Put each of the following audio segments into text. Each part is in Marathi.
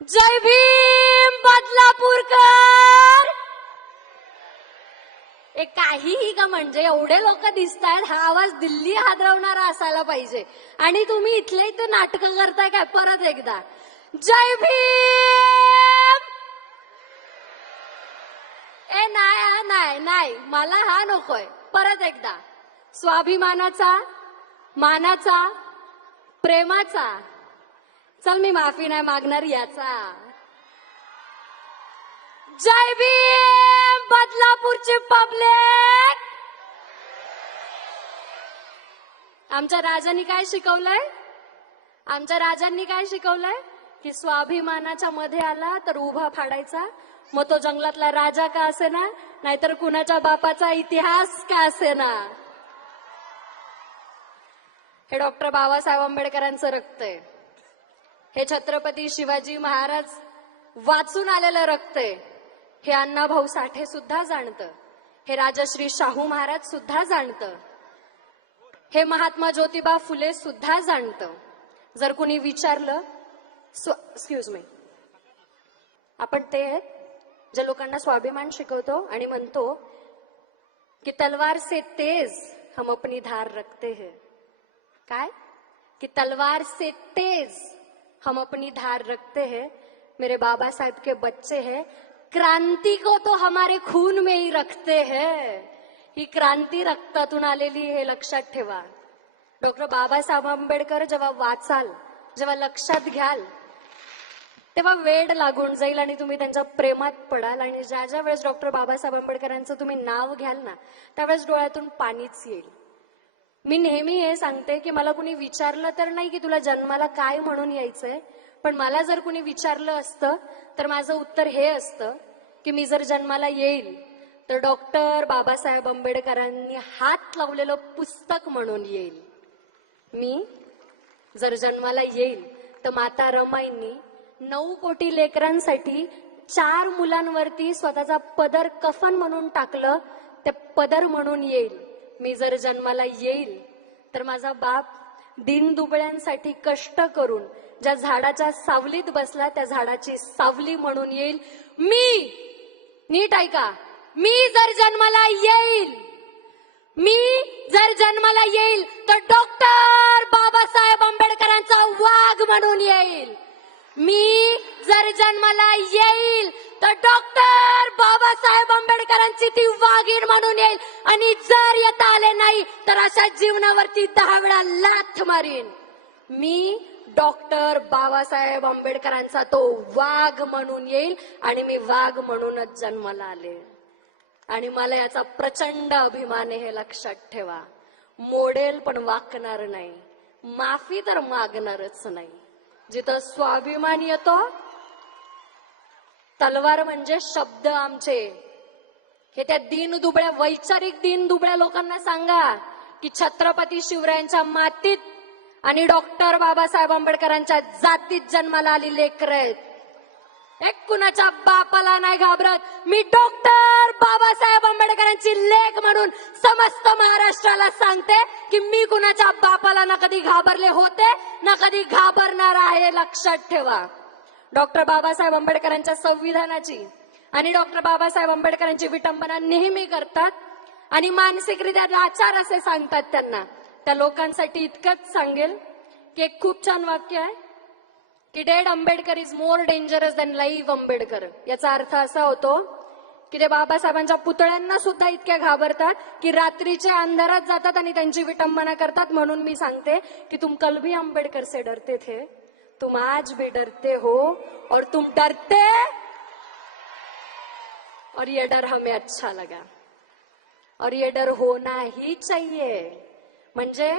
जय भीम बदलापूरकर. एक काहीही का म्हणजे एवढे लोक दिसतायत, हा आवाज दिल्ली हादरवणारा असायला पाहिजे. आणि तुम्ही इथले इथे नाटकं करताय काय? परत एकदा जय भीम. ए नाही नाही नाही, मला हा नकोय. परत एकदा स्वाभिमानाचा, मानाचा, प्रेमाचा. चल मी माफी नाही मागणार याचा. जय भीम बदलापूरची पब्लिक. आमच्या राजांनी काय शिकवलंय? आमच्या राजांनी काय शिकवलंय? की स्वाभिमानाच्या मध्ये आला तर उभा फाडायचा, मग तो जंगलातला राजा का असेना, नाहीतर कुणाच्या बापाचा इतिहास का असेना. हे डॉक्टर बाबासाहेब आंबेडकरांचं रक्त आहे. हे छत्रपती शिवाजी महाराज वाचून आलेलं रक्त आहे. हे अण्णाभाऊ साठे सुद्धा जाणतं. हे राजश्री शाहू महाराज सुद्धा जाणतं. हे महात्मा ज्योतिबा फुले सुद्धा जाणतं. जर कुणी विचारलं, एक्सक्यूज मी, आपण ते आहेत ज्या लोकांना स्वाभिमान शिकवतो आणि म्हणतो की तलवार से तेज हम अपनी धार रखते हैं. काय? कि तलवार से तेज हम अपनी धार रखते हैं. मेरे बाबा साहब के बच्चे हैं, क्रांती को तो हमारे खून में ही रखते हैं. ही क्रांती रक्तातून आलेली, हे लक्षात ठेवा. डॉक्टर बाबासाहेब आंबेडकर जेव्हा वाचाल, जेव्हा लक्षात घ्याल, तेव्हा वेड लागून जाईल आणि तुम्ही त्यांच्या प्रेमात पडाल. आणि ज्या ज्या वेळेस डॉक्टर बाबासाहेब आंबेडकरांचं तुम्ही नाव घ्याल ना, त्यावेळेस डोळ्यातून पाणीच येईल. मी नेहमी हे सांगते की मला कुणी विचारलं तर नाही की तुला जन्माला काय म्हणून यायचंय, पण मला जर कुणी विचारलं असतं तर माझं उत्तर हे असतं की मी जर जन्माला येईल तर डॉक्टर बाबासाहेब आंबेडकरांनी हात लावलेलं पुस्तक म्हणून येईल. मी जर जन्माला येईल तर माता रमाईंनी 9 कोटी लेकरांसाठी 4 मुलांवरती स्वतःचा पदर कफन म्हणून टाकलं, ते पदर म्हणून येईल. मी जर जन्माला येईल तर माझा बाप दीनदुबळ्यांसाठी कष्ट करून ज्या झाडाच्या सावलीत बसला, त्या झाडाची सावली म्हणून येईल. मी, नीट ऐका, मी जर जन्माला येईल, मी जर जन्माला येईल तर डॉक्टर बाबासाहेब आंबेडकरांचा वाघ म्हणून येईल. मी जर जन्माला येईल तर डॉक्टर बाबासाहेब आंबेडकरांची ती वाघीण म्हणून येईल. आणि जर येता आले नाही तर अशा जीवनावरती 10 वेळा लाथ मारीन. मी डॉक्टर बाबासाहेब आंबेडकरांचा तो वाघ म्हणून येईल आणि मी वाघ म्हणूनच जन्माला आले. आणि मला याचा प्रचंड अभिमान आहे, हे लक्षात ठेवा. मोडेल पण वाकणार नाही, माफी तर मागणारच नाही. जिथं स्वाभिमान येतो, तलवार म्हणजे शब्द आमचे. हे त्या दीनदुबळ्या, वैचारिक दीनदुबळ्या लोकांना सांगा की छत्रपती शिवरायांच्या मातीत आणि डॉक्टर बाबासाहेब आंबेडकरांच्या जातीत जन्माला आली लेकरं आहेत. एक कुणाच्या बापाला नाही घाबरत. मी डॉक्टर बाबासाहेब आंबेडकरांची लेक म्हणून समस्त महाराष्ट्राला सांगते की मी कुणाच्या बापाला ना कधी घाबरले होते ना कधी घाबरणार आहे. लक्षात ठेवा. डॉक्टर बाबासाहेब आंबेडकरांच्या संविधानाची आणि डॉक्टर बाबासाहेब आंबेडकरांची विटंबना नेहमी करतात आणि मानसिकरित्या लाचार असे सांगतात त्यांना. त्या लोकांसाठी इतकंच सांगेल की एक खूप छान वाक्य आहे की dead Ambedkar is more dangerous than live Ambedkar. याचा अर्थ असा होतो की ते बाबासाहेबांच्या पुतळ्यांना सुद्धा इतक्या घाबरतात की रात्रीच्या अंधारात जातात आणि त्यांची विटंबना करतात. म्हणून मी सांगते की तुम कल भी आंबेडकर से डरते थे, तुम आज भी डरते हो, और तुम डरते, और ये डर हमें अच्छा लगा, और ये डर होना ही चाहिए. म्हणजे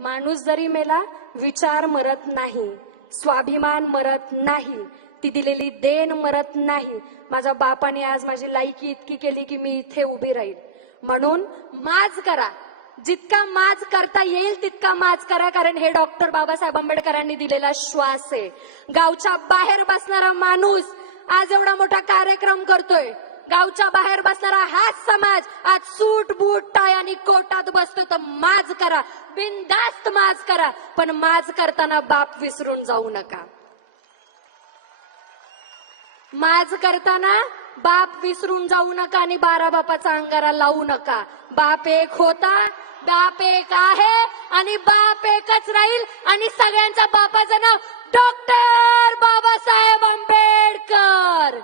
माणूस जरी मेला, विचार मरत नाही, स्वाभिमान मरत नाही, ती दिलेली देण मरत नाही. माझ्या बापाने आज माझी लायकी इतकी केली की मी इथे उभी राहील. म्हणून माज करा, जितका माज करता येईल तितका माज करा, कारण हे डॉक्टर बाबासाहेब आंबेडकरांनी दिलेला श्वास आहे. गावच्या बाहेर बसणारा माणूस आज एवढा मोठा कार्यक्रम करतोय. गावच्या बाहेर बसणारा हाच समाज आज सूट बूट टाय आणि कोटात बसतो. तर माज करा, बिनधास्त माज करा, पण माज करताना बाप विसरून जाऊ नका. माज करताना बाप विसरून जाऊ नका आणि 12 बापाचा अंगारा लावू नका. बाप एक होता, बाप एक आहे आणि बाप एकच राहील. आणि सगळ्यांच्या बापाचं नाव डॉक्टर बाबासाहेब आंबेडकर.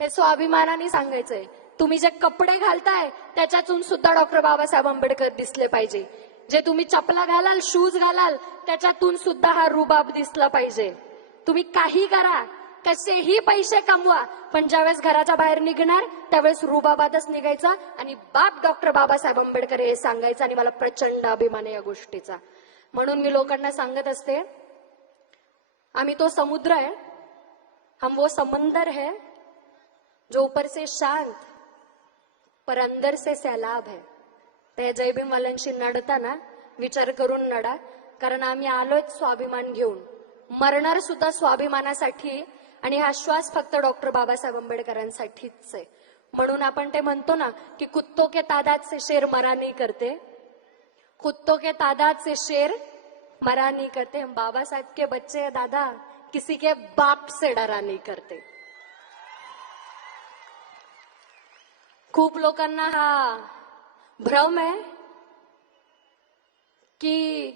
हे स्वाभिमानाने सांगायचंय. तुम्ही जे कपडे घालताय त्याच्यातून सुद्धा डॉक्टर बाबासाहेब आंबेडकर दिसले पाहिजे. जे तुम्ही चपला घालाल, शूज घालाल, त्याच्यातून सुद्धा हा रुबाब दिसला पाहिजे. तुम्ही काही करा, कसेही पैसे कमवा, पण ज्यावेळेस घराच्या बाहेर निघणार त्यावेळेस रुबाबातच निघायचा आणि बाप डॉक्टर बाबासाहेब आंबेडकर हे सांगायचं. आणि मला प्रचंड अभिमान आहे या गोष्टीचा. म्हणून मी लोकांना सांगत असते, आम्ही तो समुद्र आहे, हम वो समंदर है जो ऊपर से शांत पर अंदर से सैलाब है. त्या जय भीम वाल्यांशी नडताना विचार करून नडा, कारण आम्ही आलोय स्वाभिमान घेऊन, मरणार सुद्धा स्वाभिमानासाठी. आणि हा श्वास फक्त डॉक्टर बाबासाहेब आंबेडकरांसाठीच आहे. म्हणून आपण ते म्हणतो ना की कुत्तों के तादाद से शेर मरा नहीं करते, कुत्तों के तादाद से शेर मरा नहीं करते. हम बाबा साहेब के बच्चे हैं दादा, किसी के बाप से डरा नहीं करते. खूप लोकांना हा भ्रम आहे की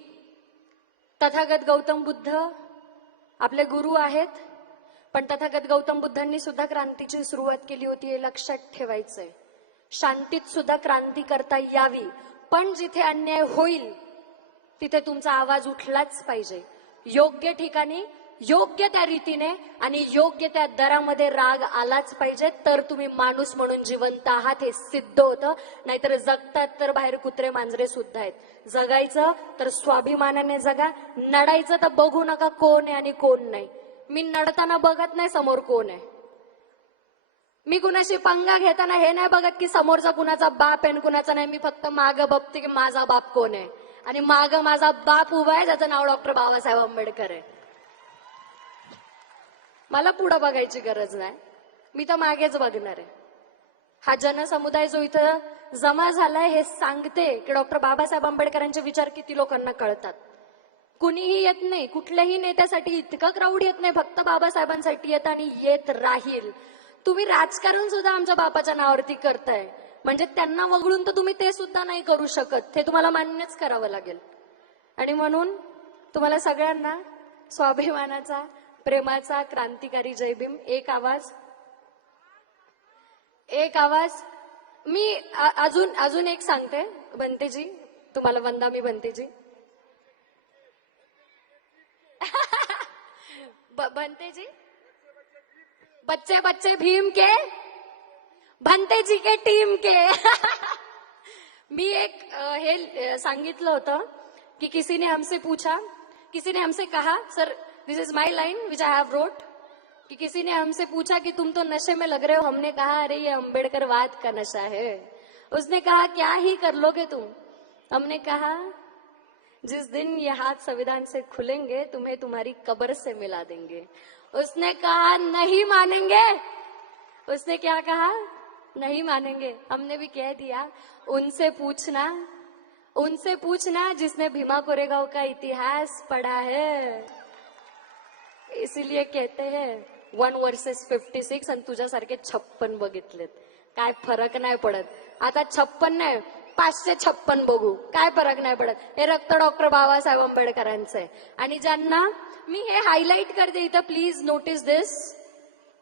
तथागत गौतम बुद्ध आपले गुरु आहेत, पण तथागत गौतम बुद्धांनी सुद्धा क्रांतीची सुरुवात केली होती, हे लक्षात ठेवायचंय. शांतीत सुद्धा क्रांती करता यावी, पण जिथे अन्याय होईल तिथे तुमचा आवाज उठलाच पाहिजे. योग्य ठिकाणी, योग्य त्या रीतीने आणि योग्य त्या दरामध्ये राग आलाच पाहिजे. तर तुम्ही माणूस म्हणून जिवंत आहात हे सिद्ध होतं. नाहीतर जगतात तर बाहेर कुत्रे मांजरे सुद्धा आहेत. जगायचं तर स्वाभिमानाने जगा, नडायचं तर बघू नका कोण आहे आणि कोण नाही. मी नडताना बघत नाही समोर कोण आहे. मी कुणाशी पंगा घेताना हे नाही बघत की समोरचा कुणाचा बाप आहे आणि कुणाचा नाही. मी फक्त माग बघते की माझा बाप कोण आहे. आणि माग माझा बाप उभा आहे, ज्याचं नाव डॉक्टर बाबासाहेब आंबेडकर आहे. मला पुढे बघायची गरज नाही, मी तर मागेच बघणार आहे. हा जनसमुदाय जो इथं जमा झालाय हे सांगते की डॉक्टर बाबासाहेब आंबेडकरांचे विचार किती लोकांना कळतात. कुणीही येत नाही, कुठल्याही नेत्यासाठी इतकं क्राऊड येत नाही, फक्त बाबासाहेबांसाठी येत आणि येत राहील. तुम्ही राजकारण सुद्धा आमच्या बापाच्या नावावरती करताय, म्हणजे त्यांना वगळून तर तुम्ही ते सुद्धा नाही करू शकत. ते तुम्हाला मान्यच करावं लागेल. आणि म्हणून तुम्हाला सगळ्यांना स्वाभिमानाचा, प्रेमाचा, क्रांतिकारी जय भीम. एक आवाज, एक आवाज. मी अजून एक सांगते. बनतेजी, तुम्हाला वंदा मी बनतेजी. बनतेजी, बच्चे बच्चे भीम के, बनतेजी के टीम के. मी एक हे सांगितलं होतं की किसी ने हमसे कहा, sir this is my line which I have रोट, कि किसी ने हमसे पूछा कि तुम तो नशे में लग रहे हो. हमने कहा अरे ये अम्बेडकरवाद का नशा है. उसने कहा क्या ही कर लोगे तुम. हमने कहा जिस दिन ये हाथ संविधान से खुलेंगे तुम्हें तुम्हारी कब्र से मिला देंगे. उसने कहा नहीं मानेंगे. उसने क्या कहा, नहीं मानेंगे. हमने भी कह दिया उनसे पूछना जिसने भीमा कोरेगांव का इतिहास पढ़ा है. इसीलिए कहते हैं 1 वर्सेस 56 आणि तुझ्यासारखे 56 बघितलेत. काय फरक नाही पडत. आता 56 नाही, 556 बघू, काय फरक नाही पडत. हे रक्त डॉक्टर बाबासाहेब आंबेडकरांचं आहे. आणि ज्यांना मी हे हायलाइट करते इथं, प्लीज नोटीस दिस.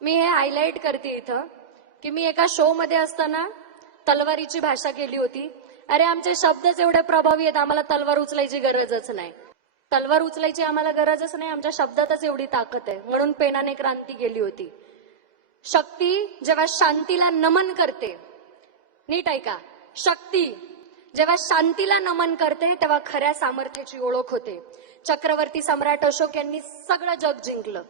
मी हे हायलाइट करते इथं की मी एका शो मध्ये असताना तलवारीची भाषा केली होती. अरे आमचे शब्दच एवढे प्रभावी आहेत, आम्हाला तलवार उचलायची गरजच नाही. तलवार उचलायची आम्हाला गरजच नाही, आमच्या शब्दातच एवढी ताकद आहे. म्हणून पेनाने क्रांती केली होती. शक्ती जेव्हा शांतीला नमन करते, नीट ऐका, शक्ती जेव्हा शांतीला नमन करते तेव्हा खऱ्या सामर्थ्याची ओळख होते. चक्रवर्ती सम्राट अशोक यांनी सगळं जग जिंकलं,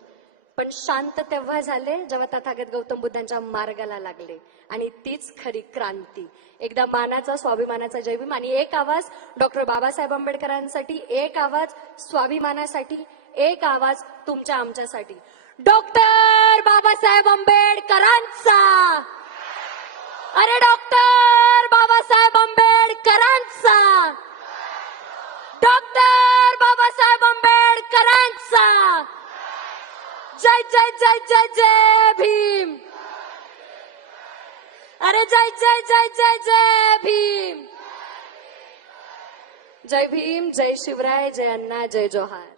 पण शांत तेव्हा झाले जेव्हा तथागत गौतम बुद्धांच्या मार्गाला लागले. आणि तीच खरी क्रांती. एकदा मानाचा, स्वाभिमानाचा जय भीम. आणि एक आवाज डॉक्टर बाबासाहेब आंबेडकरांसाठी, एक आवाज स्वाभिमानासाठी, एक आवाज तुमच्या आमच्यासाठी. डॉक्टर बाबासाहेब आंबेडकरांचा, अरे डॉक्टर बाबासाहेब आंबेडकरांचा, डॉक्टर बाबासाहेब आंबेडकरांचा, जय जय जय जय जय भीम. अरे जय जय जय जय जय भीम. जय भीम, जय शिवराय, जय अण्णा, जय जोहार.